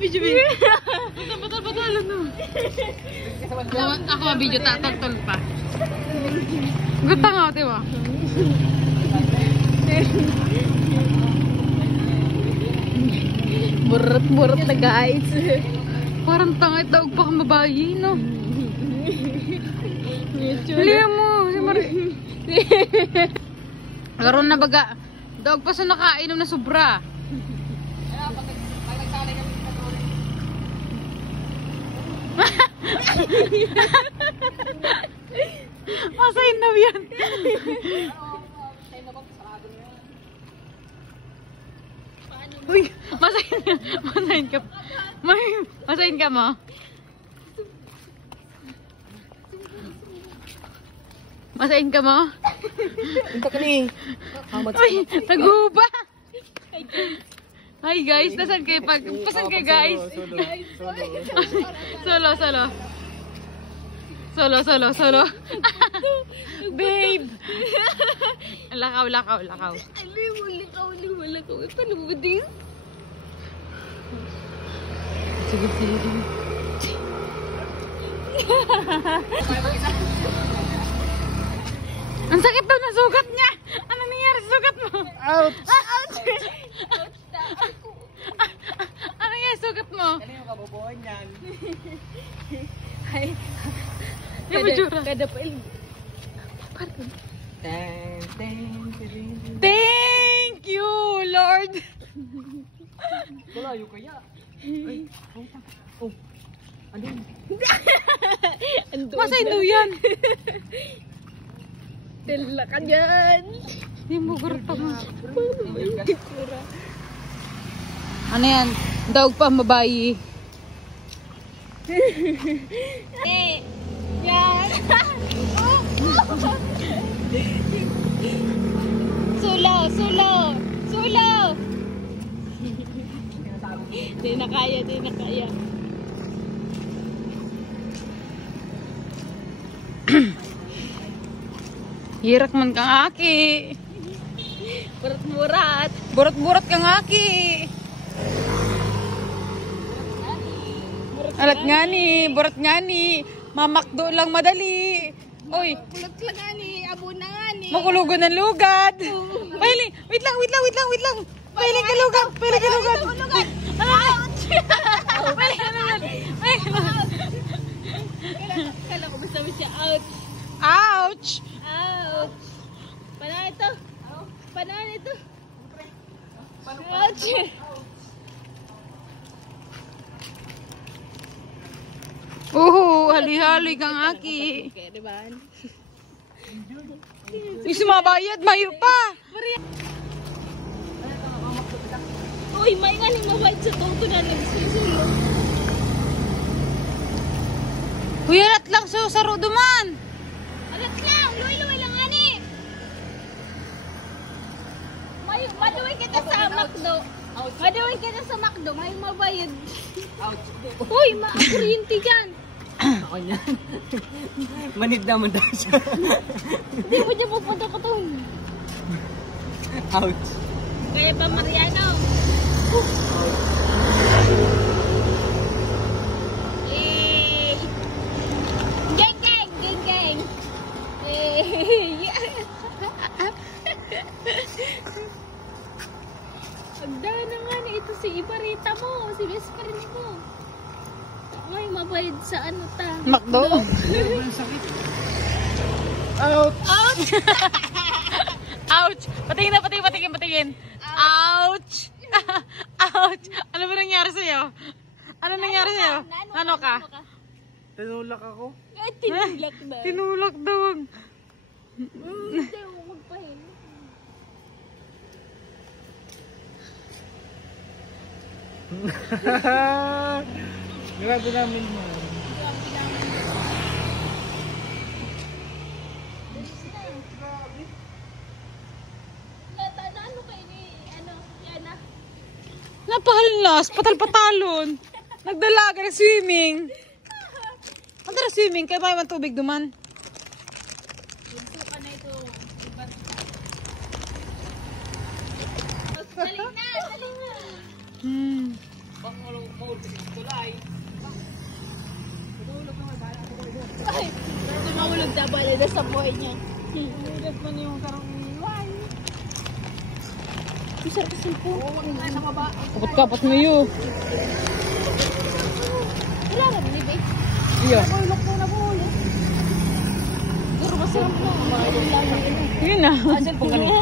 Video. Batal, ano? Ako video, tatol pa. Gusto nga, diba? Burot na guys. Parang tangay daog pa kang babae, no? Liam mo, si Marie. Karoon na baga. Daog pa sa nakainom na sobra. Masayin na yan. Uy, masayin ka. Masayin ka mo. Masayin ka mo. Ito ka ni. Uy, taguba. Hi guys, nasan kayo pasan kayo guys? Solo. Babe. Lakaw. Likaw. Paano mo din? Sige. Ang sakit daw ng sugat niya. Ano nangyari sa sugat mo? Ouch! Ano nangyari sa sugat mo? Ano yung kabubuhan yan? Kada pa il. Thank you, Lord. Malayo kaya. Ay, oh. Ano? Masay daw yan. Tila ka dyan. Hindi mo gurto mo. Ano yan? Daog pa mabayi. Yan. Sulo. Di na kaya. Hirak man kang aki. Burat. Burat kang aki. Alat nga ni, burat nga ni. Mamakdo lang madali. Oy, Kulot lang nga ni. Abo na nga ni. makulugan ng lugad. Pahiling, wait lang. Pahiling ka lugad. Kala ko basta siya out. Ouch! Paano ito? Ouch! Hali-hali kang aki. Okay, diba? Yung sumabayad, mayo pa. Uy, may nga ning mabait sa toto na nagsusulo. Huyalat lang sa roduman. Alat lang! Luwi-luwi lang nga ni! Maduwi kita sa McDo. May mabayad. Uy, kuryente dyan. Ako yan. Manid naman daw siya. Hindi mo dyan pupunta ka to. Ouch. Kaya pa Mariano. Yay! Geng! Agdaan na nga na ito si Ibarita mo, si best friend mo. May mabayad sa ano ta? Makdo. Ouch! Ouch! Patingin. Ouch! Ouch! Ano ba nangyari sa'yo? Ano ka? Tinulak ako. Ay, tinulak na. Tinulak daw. Hindi ako magpahin. Grabe namin mo. Napakalas, patal-patalon. Nagdalaga ng swimming. Ang tara swimming, kaya may tubig duman. Suka na ito. Dali na. sa buhay niya. Bigas man yung sarang iwan. Isa ka cellphone. Oo, wag na sa baba. Kapat-kapat mo yun. Wala na ni Bay. Iya. Look ko na po. Pero masarap mo. Yun na. Cellphone ka niya.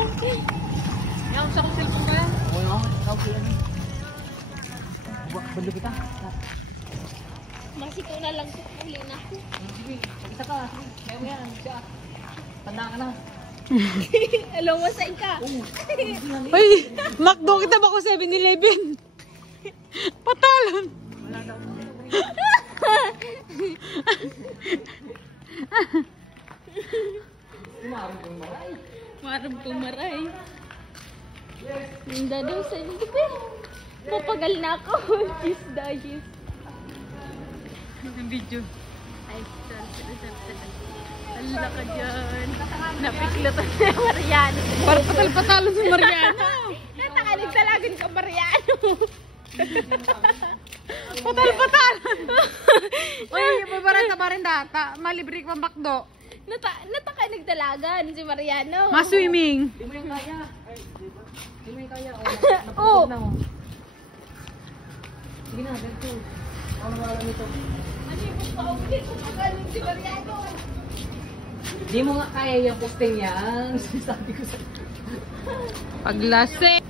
Yung sa cellphone ka yan. Oo, no? Balo kita. Masiko na lang po. Uli na ako. Sige, isa ka. Kaya mo yan. Siya. Tanda ka na. Alam mo saan ka? Uy, McDo kita ba ko 7-Eleven? Patalon. Wala daw. Marap kumaray. Hindi daw sa inyo. Papagal na ako. Yes, dahil. Ang video. Ay, ala ka dyan. Napiklatan si Mariano. Para patal-patalon si Mariano. Natakalig talagan ka, Mariano. Patal-patalon. Uy, pabarata pa rin data. Malibre ka McDo. Natakalig talagan si Mariano. Ma-swimming. Di mo yung kaya. Di mo yung kaya. Oo. Na mo. Sige na, ganito. Ano wala nito? Si Mariano. Di mo nga kaya yung posting yan. Sabi ko sa... Paglase.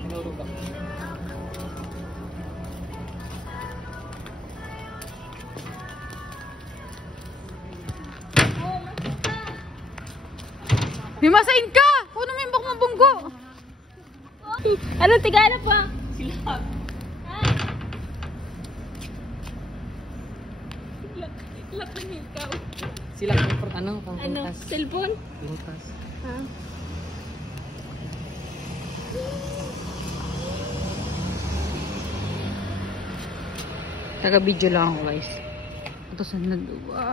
Tinuro ba? May masain ka! Puno mo yung bak mong bunggo. Anong tigana pa? Sila. Lak ng ikaw. Sila kung ano, pang Ano? pintas. Cellphone? Pintas. Ha? Taga-video lang ako guys. Ito sa nagduwa.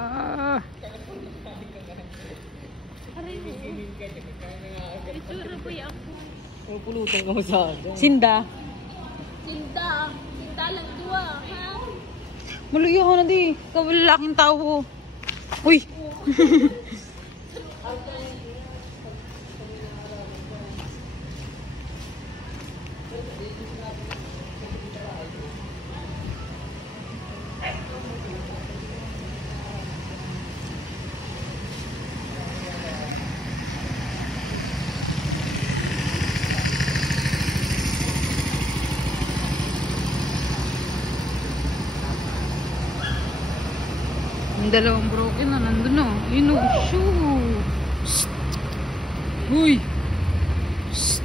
Aray mo. Itsura po yung ako. Oh, pulutan ka mo sa akin. Sinda. Sinda. Sinda lang dua. Ha? Maluyo ako na di. Kawalaking tao. Uy! Yung dalawang broken na nandun na. Yun o. Shoo! Shhh! Uy! Shhh!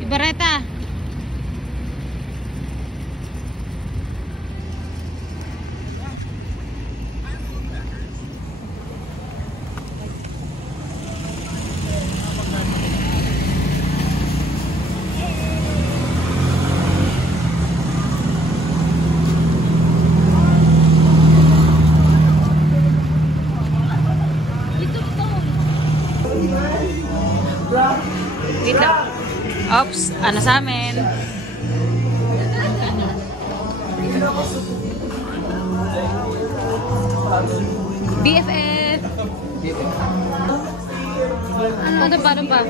Ibareta! Wait lang. Ops, ano sa amin? BFF! Ano pa, ano pa?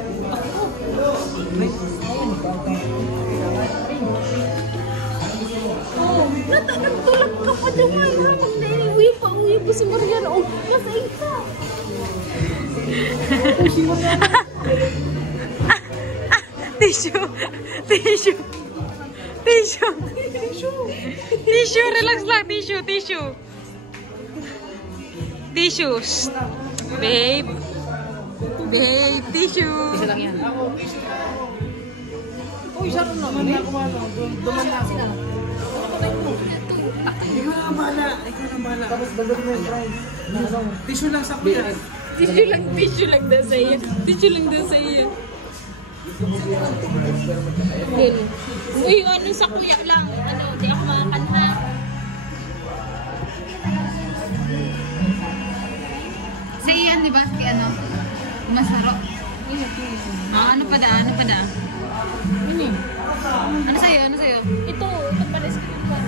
Nagtulak ka pa naman. Uwi pa si Mariano. Oh, nasa ka. Tissue! Tissue! Tissue! Tissue! Relax lang! Tissue! Tissue! Tissues! Babe! Babe! Tissue! Isa lang yan. Uy, sarap na. Duman na ako. Ikaw na bala. Ikaw na bala. Tapos bagay mo yung fries. Tissue lang sa kuya. Tissue lang daw sa iyo. Tissue lang daw sa iyo. Uy, ano sa kuya lang. Ano, di ako makakanha. Sa iyan, di ba? Si ano? Masarap. Ano pa da? Ano pa da? Ano sa'yo? Ano sa'yo? Ito pares ko yung pan.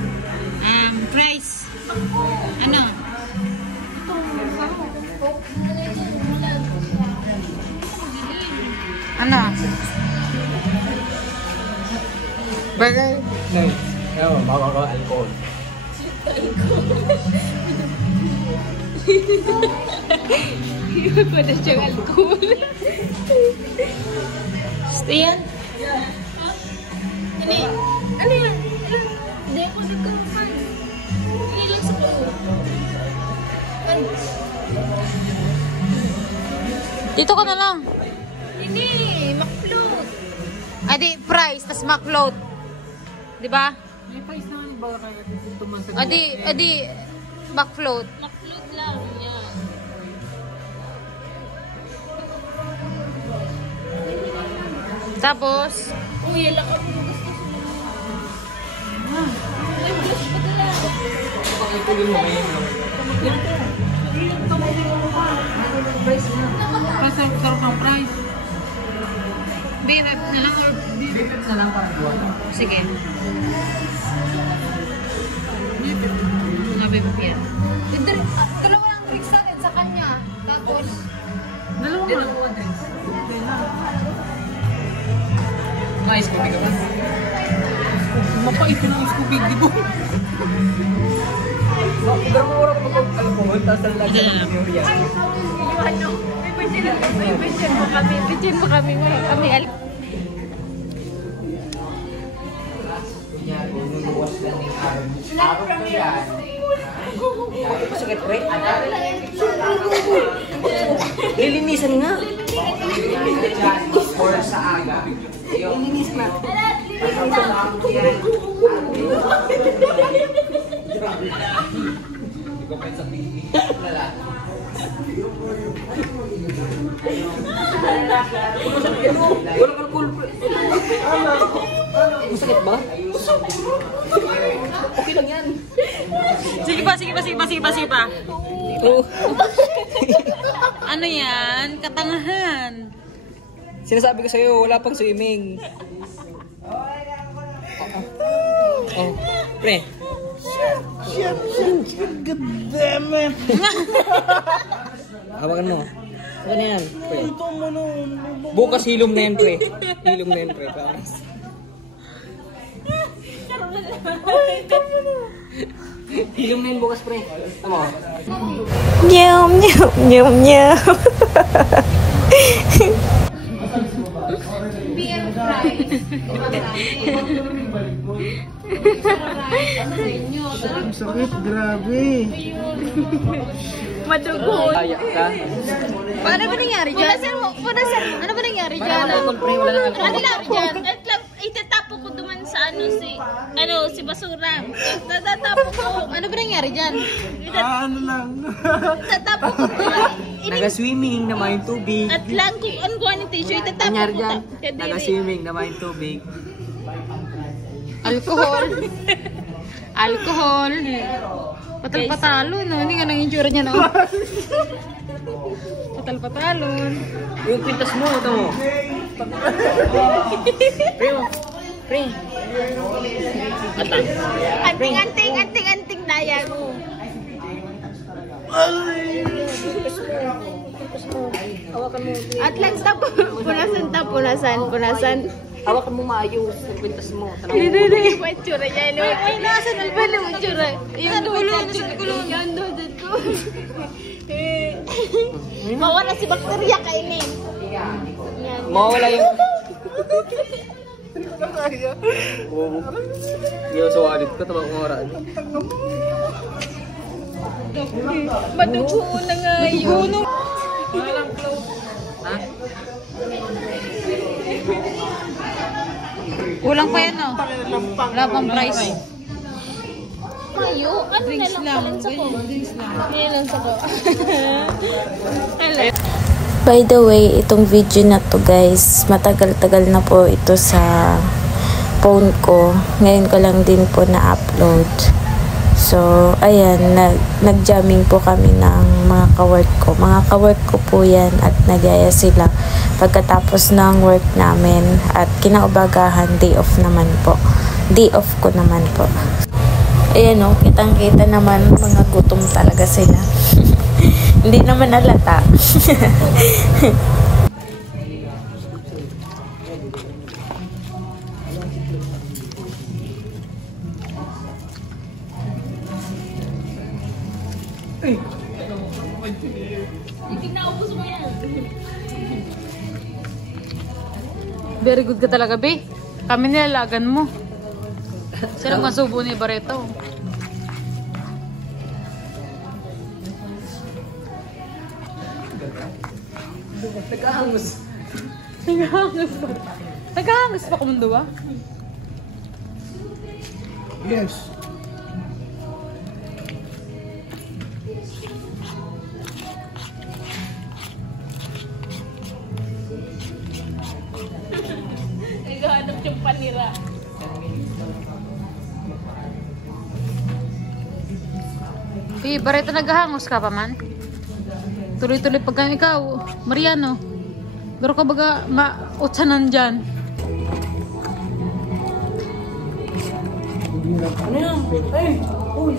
Price. Ano? Ano? Burger? No. Ayaw, bawa ka alcohol. Iwan ko na siyang alcohol. Stay yan? Hindi. Ano yan? Hindi ako nagkaroon. Hindi lang sa ko. Dito ka na lang. Hindi. Makfloat. Adi, price, tas makload. Diba? May price naman ba kaya tumansag? Adi, backfloat. Makfloat lang. Yan. Tapos, Uy, yala ka mo. Ay, brush pa dala. Sarap ng price. beef na lang or Bipit na lang para duwa. sige. Mga beef yan. Dalawa lang drinks natin sa kanya. Tapos, Dalawa Hindi nga. na buwan drinks. Mais ko ka ba? Mapait yun ang Scooby, di ba? Pero mo oras mag-alcohol, tapos talaga yung riyan. ano, may budget mo kami. Budget mo kami. Wala kami alam. Masakit, pre? Lilinisan nga. Or sa aga. Lilinis na. Wala kang cool, pre. Masakit ba? Okay lang yan. Sige pa. Oo. Ano yan? Katangahan. Sinasabi ko sa'yo, wala pang swimming. Oh, pre. God damn it! Hawakan mo. Ano yan, pre? Ito mo na. Bukas hilom na yan, pre. Hilom na yan, pre. Promise. Hilom na yan bukas, pre. Tama. Nham nham nham nham. Beer fries. Ang sakit, grabe. Madugo. Ayak ka. Paano ba nangyari dyan? Ano ba nangyari dyan? Alcohol, pre. Wala nang alcohol. Ano lang dyan? Itatapo ko duman sa si basura. Itatapo ko. Ano ba nangyari dyan? Ano lang. Itatapo ko duman. Naga-swimming na may tubig. At lang kung ano ko ang tissue, itatapo Nangyari ko. dyan. Kadiri. Naga-swimming na may tubig. Alcohol. Alcohol. Patal-patalon, no? Hindi nga nang itsura niya, no? Patal-patalon. Yung pintas mo, ito mo. Pre. Atang. Anting daya mo. Hawakan mo. At lang tapo. Punasan. Hawakan mo maayos yung pintas mo. Hindi. May tsura yan. May nasa nalbala mo tsura. Yung kulon, saan kulon? Yung dudod ko. Mawala si bakterya kainin. Mawala yung... Yung suwalit ko, tabang umoraan. Madugo na nga yun. Ha? Kulang pa yan, no? Wala pang price. Mayo, ano Drinks na lang. lang sa ko? Drinks lang. Ngayon lang sa ko. By the way, itong video na to guys, matagal-tagal na po ito sa phone ko. Ngayon ko lang din po na-upload. So, ayan, nag-jamming po kami ng mga ka-work ko. Mga ka-work ko po yan at nagyaya sila pagkatapos ng work namin at kinaubagahan, day off naman po. Day off ko naman po. Ayan o, kitang-kita naman mga gutom talaga sila. Hindi naman nalata. Naubos mo yan. Very good ka talaga, be. Kami nilalagan mo. Sino ang subo ni Barreto? Nagkahangos. Nagahangos pa. Nagahangos pa kumunduwa? Yes. Naghahanap yung panira. Be, Barreto, nagahangos ka pa man? Tuloy-tuloy pagka ikaw, Mariano. Pero ka baga mautsanan dyan. Ano yan? Ay! Uy!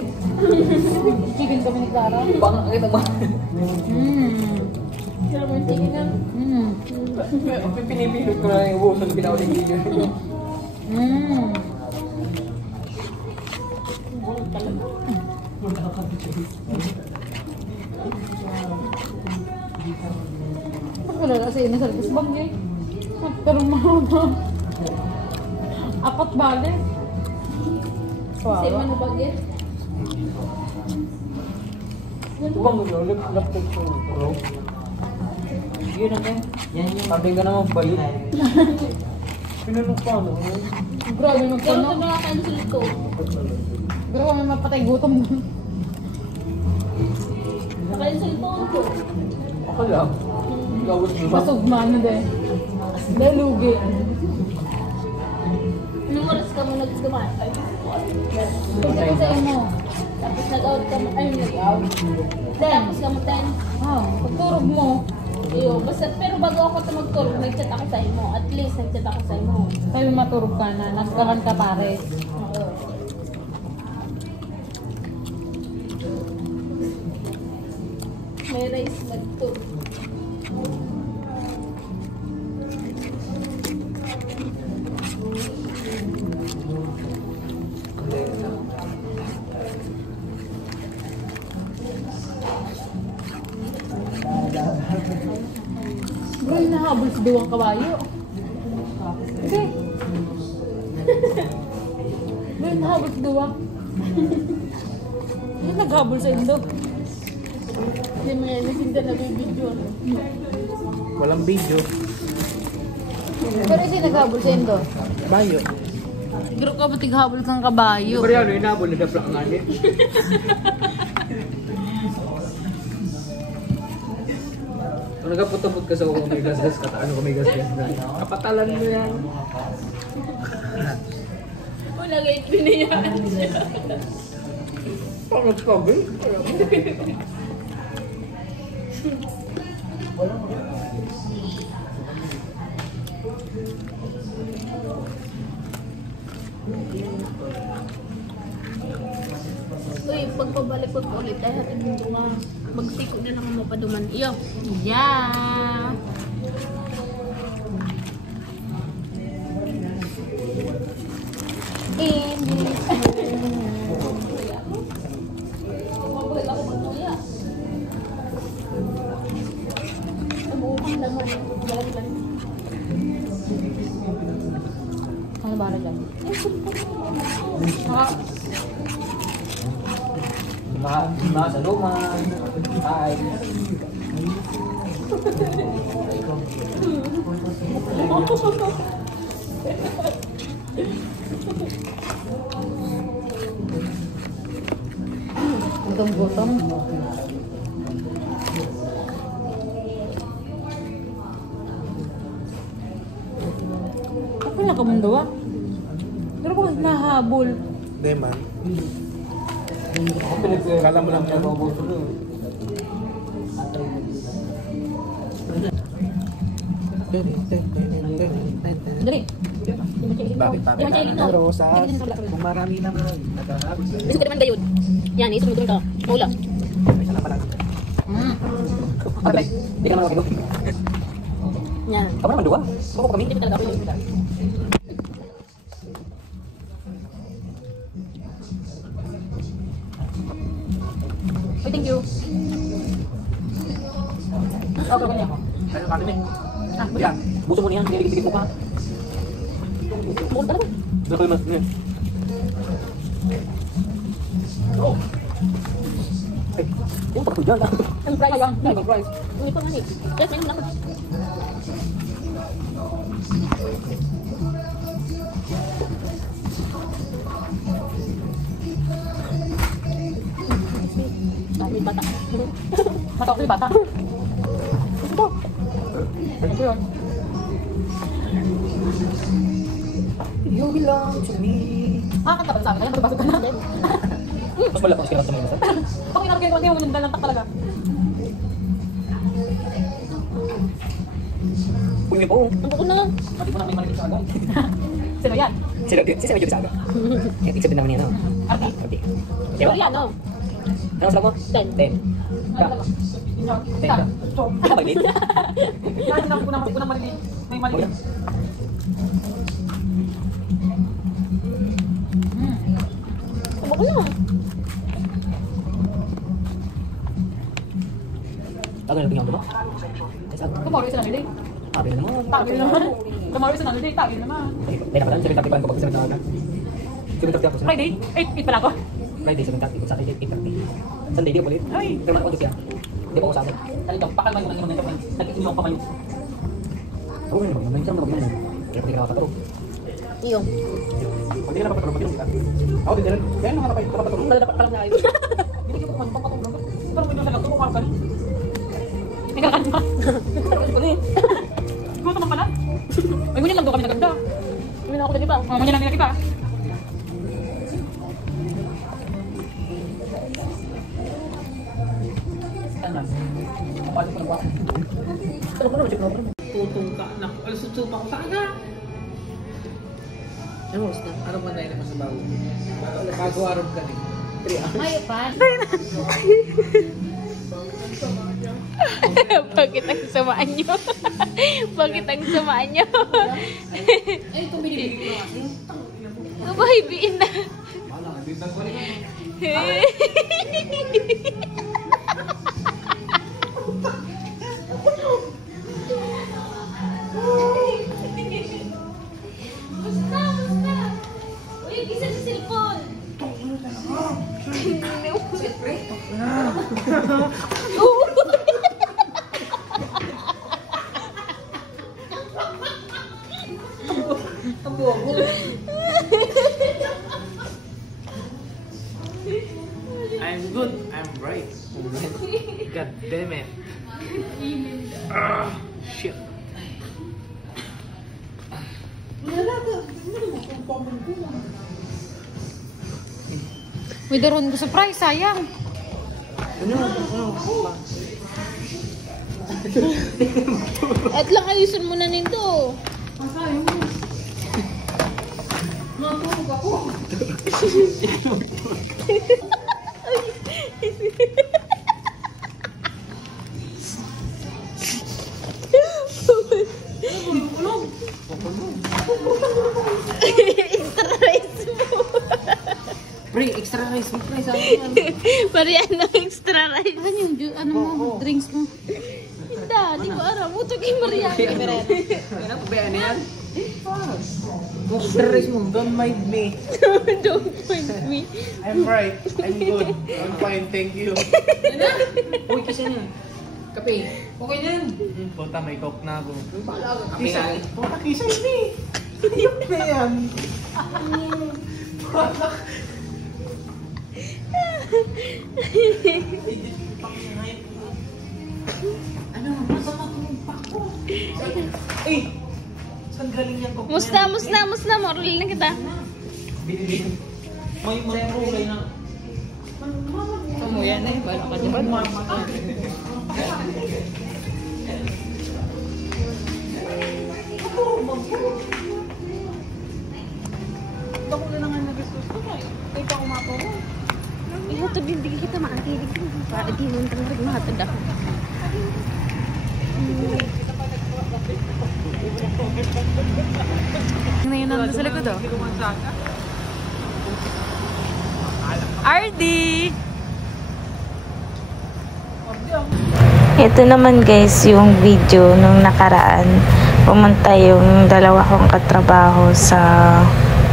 Chicken kami ni Clara. Baka kita ba? Sila mo yung tingin nga. Pinipilot ko na yung buso na pinaulit dito. Wala na sa inasal. Kasi bang yun? Pero mahaba. Apat bali. Kasi ano bagay? Bang laptop ko bro. Yun natin. Yan yung sabi ka naman bayo. Pinanong pa ano? Grabe Pero magkano. ito nakakancel ko. Grabe may mapatay gutom. Nakancel ko ko. Ako lang. Gawin mo ba? Masugma na din. Lalugi. Anong oras ka mo nagdumaan? Kasi sa imo. Tapos nag-out ka mo. Ay, nag-out. Tapos ka mo 10. Oh, pagturog mo. Iyo, basta, pero bago ako ito magturog, nag-chat ako sa imo. At least, nag-chat ako sa imo. Sabi maturog ka na. Nagkakan ka pare. Oo. May rice magto. Bro, nahabol sa duwang kabayo. Kasi. Bro, nahabol sa duwang. Ano naghabol sa indo? Hindi mo yan, nasinda na may video. Walang video. Pero ito naghabol sa indo. Bayo. Siguro ka ba tighabol kang kabayo? Pero yan, inabol na daplak nga niya. Kung nagaputapot ka sa may gas-gas ka, ano ka may gas-gas na? Kapatalan mo yan. Wala kayo pinayaan siya. Parang nagsabi. Uy, pagpabalik ko ulit ay hatid mo nga. Magsiko na naman mapaduman. Iyo. Yeah! Mabalik ako magnuya. Nabuukang naman. Balag lang. Ano ba na dyan? Mga sa luman. Ay. Gutom-gutom. Ako na kamundawa. Pero kung nahabol. Hindi man. Ako pinagkakala mo lang siya maubuso nun. Dali. Bakit pa? Rosas. Kung marami naman. Isu ko naman gayon. Yan, isu ko ka. Mula. Isa na pala. Abay, di ka naman ako kinuha. Yan. Ako naman 2. Suko kami. Hindi talaga ako. Ay, thank you. Okay, ganyan ako. Kaya natin eh. Yan, buso mo niyan. Dikit-dikit mo pa. Mukha talaga. Dito ko yung mas niyan. Oh! Ay, yung takot dyan. Ang price. Ang price. Hindi ko nga eh. Yes, mayroon lang. May bata. Matok ko yung bata. Ito yun. You belong to me. Kanta ba sa akin? Kaya magbasok ka na. Mas malapang siya sa mga masa. Pag inarap kayo, yung dalantak talaga. Uy, may po. Ang bukod na lang. Pati po na may maligit sa agad. Sino yan? Si medyo sa agad. Kaya tigsa din naman yan. Arti. Okay. Pero yan, no? Ano sila mo? 10. 10. Ika. Ano ba yun? Kasi naman unang malilit. May malilit. Ang bukod na. Ako na tingnan ko ba? Kumawin sila nila. Sabi na naman. Tagil naman. Kumawin sila nila. Tagil naman. Ay, na pala. 7:30 pa lang ko pag 7 na agad. 7:30 ako. Friday? 8 pala ako. Friday 7:30. Saturday 8:30. Sunday di ako ulit. Ay. Pero man ako siya. Hindi pa ako sabi. Talaga, pakalman mo lang yung mga friends. Nag-iinom pa kayo. Oo, yun. May isang nabagyan yun. Kaya pati ka nakapaturo. Iyo. Pag di ka nakapaturo, pati ka. Ako din din. Kaya nung nakapaturo. Malalapak ka lang na ayun. Hindi ko kung papatulong. Pero may doon sa gato, kumakal. Ikaw kan ba? Gusto naman pala. Ay, ngunyan lang doon kami naganda. Hindi na ako pwede ba? Ngunyan lang nila iba. Ano? Kapatid ko na ba? Ano ko na, check na ako. Tutong ka. Naku, alas 8 pa ako sa aga. Ano, ano ba na yun sa bago? Bago araw ka din. 3 hours. Ay, pan. Bakit ang samaan nyo? Bakit ang samaan nyo? Ay, ito binibigay ko kasi. Bahibiin na. Musta? Uy, kisa sa cellphone. I'm good. I'm right. God damn it. Ah, shit. Uy, daron ko surprise, sayang. At lang ayusin mo na nito. Sayang mo. Matulog ako. Extra rice mo. Pre, extra rice mo, pre. Sabi yan. Pari ano extra rice. Ano yung ano mo, drinks mo? Hindi, di ko alam. Muto kay Maria. Ano ba yan? Extra rice mo. Don't mind me. Don't point me. I'm right. I'm good. I'm fine. Thank you. Uy, kasi na. Kape. Okay na yan. Puta, may coke na ako. Kape na. Puta, kisa yun eh. Ayok na yan. Ano? Masama kong pako. Eh! Saan galing yan coke? Musta. Moral na kita. Binibin. May kulay na. Kamu yan eh, bala ka diba? Bako na nga nag-gusto ko. Kaya pa kumapo ko. Ihatod din kita maantilig. Para di mo nang magmahatod ako. Ano yun nandun sa likod oh? RD! Ito naman guys yung video nung nakaraan. Pumunta yung dalawa kong katrabaho sa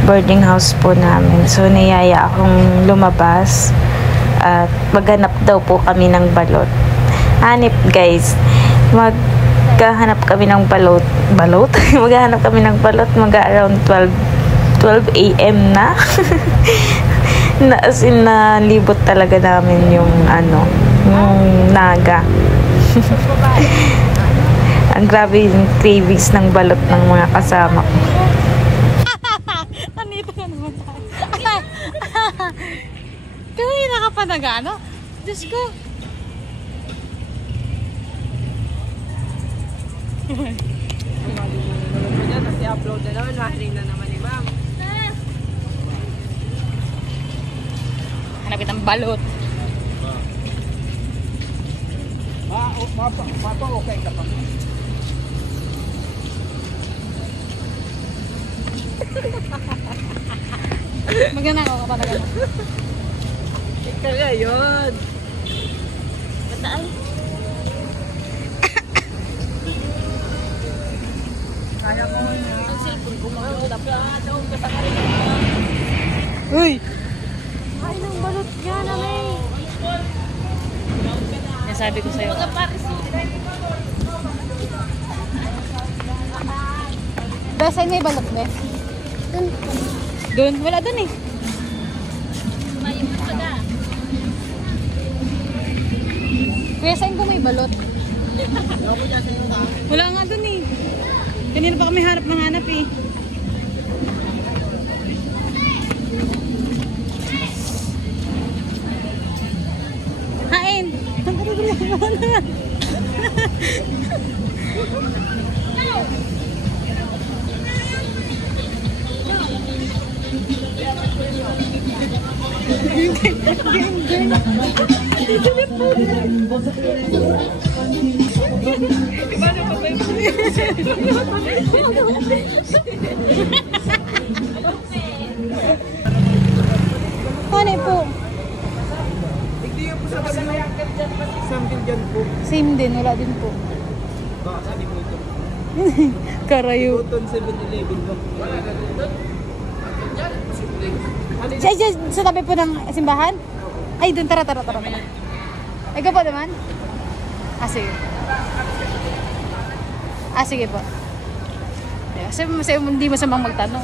boarding house po namin. So niyaya akong lumabas at maghanap daw po kami ng balot. Hanip guys. Maghahanap kami ng balot. Maghahanap kami ng balot around 12 a.m. na. As in, libot talaga namin yung yung naga. Ang grabe yung cravings ng balot ng mga kasama ko. Nandito na naman tayo. Kanina ka pa nag-ano? Diyos ko. Kasi upload na naman, mahiling na naman ni ma'am. Hanapit ang balot. Papa, okay ka pa. Maganda ako kapag nag-ano. Ikaw nga yun. Bataan. Kaya mo na. Ang cellphone ko mag-ulap. Uy! Ay, nang balot yan, Amay. Nasabi ko sa'yo. Paris. Besa may balot ba? Doon? Wala doon eh. Mayimot ka na. Kuya, saan ko may balot? Wala nga doon eh. Kanina pa kami hanap ng hanap eh. Hain! Ano po? Hindi yung po sa sambil dyan po. Same din, wala din po. Baka sa Libuton. Karayo. Libuton 7-Eleven ba? Sa tabi po ng simbahan? Ay, doon, tara. Ikaw po naman? Sige. Sige po. Kasi hindi masamang magtanong.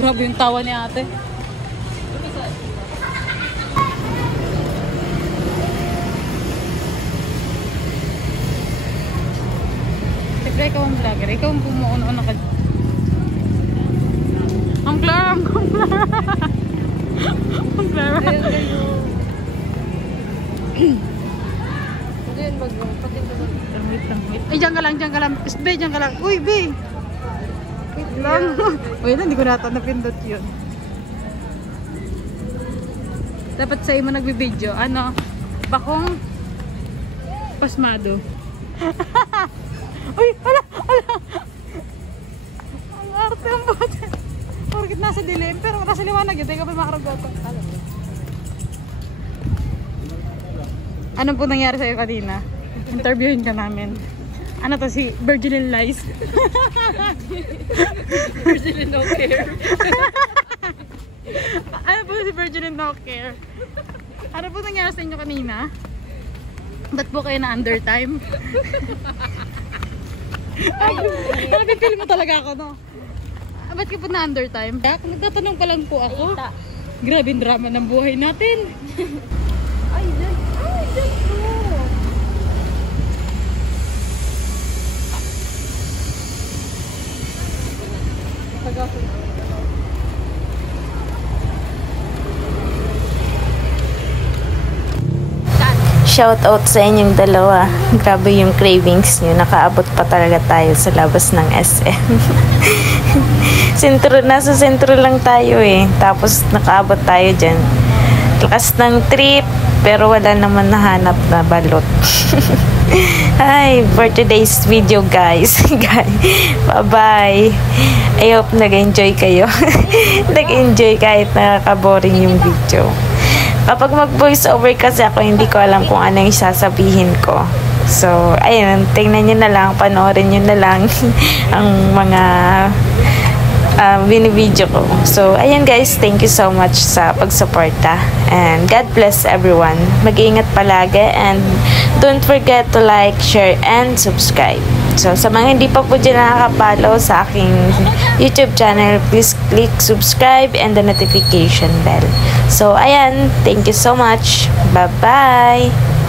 Grabe yung tawa ni ate. Siyempre, ikaw ang vlogger. Ikaw ang pumuuna ka. Ang Clara. Ang Clara. Wait. Ay, dyan ka lang. Be, dyan ka lang. Uy, Be. Wait lang. Uy, hindi ko nata napindot yun. Dapat sa mo nagbibideo. Ano? Bakong pasmado. Uy, hala. Ang arte ang bote. Porkit nasa dilim, pero nasa liwanag yun. Teka pa makaragod ko. Ano po nangyari sa'yo kanina? Interviewin ka namin. Ano to, si Virgin Lies? Virgin no care. Ano po si Virgin no care? Ano po nangyari sa inyo kanina? Ba't po kayo na under time? Ano pipili mo talaga ako, no? Ba't ka po na under time? Nagtatanong pa lang po ako. Grabe yung drama ng buhay natin. Ay, dyan po. Shout out sa inyong dalawa. Grabe yung cravings nyo. Nakaabot pa talaga tayo sa labas ng SM. Nasa sentro lang tayo eh. Tapos nakaabot tayo dyan. Lakas ng trip, pero wala naman nahanap na balot. Hi, for today's video guys. Bye-bye. I hope nag-enjoy kayo. Nag-enjoy kahit nakaka-boring yung video. Kapag mag-voice over kasi ako, hindi ko alam kung ano yung sasabihin ko. So, ayun, tingnan nyo na lang, panoorin nyo na lang ang mga binibideo ko. So, ayun guys, thank you so much sa pagsuporta. And God bless everyone. Mag-iingat palagi and don't forget to like, share, and subscribe. So, sa mga hindi pa po dyan nakaka-follow sa aking YouTube channel, please click subscribe and the notification bell. So, ayan, thank you so much. Bye-bye!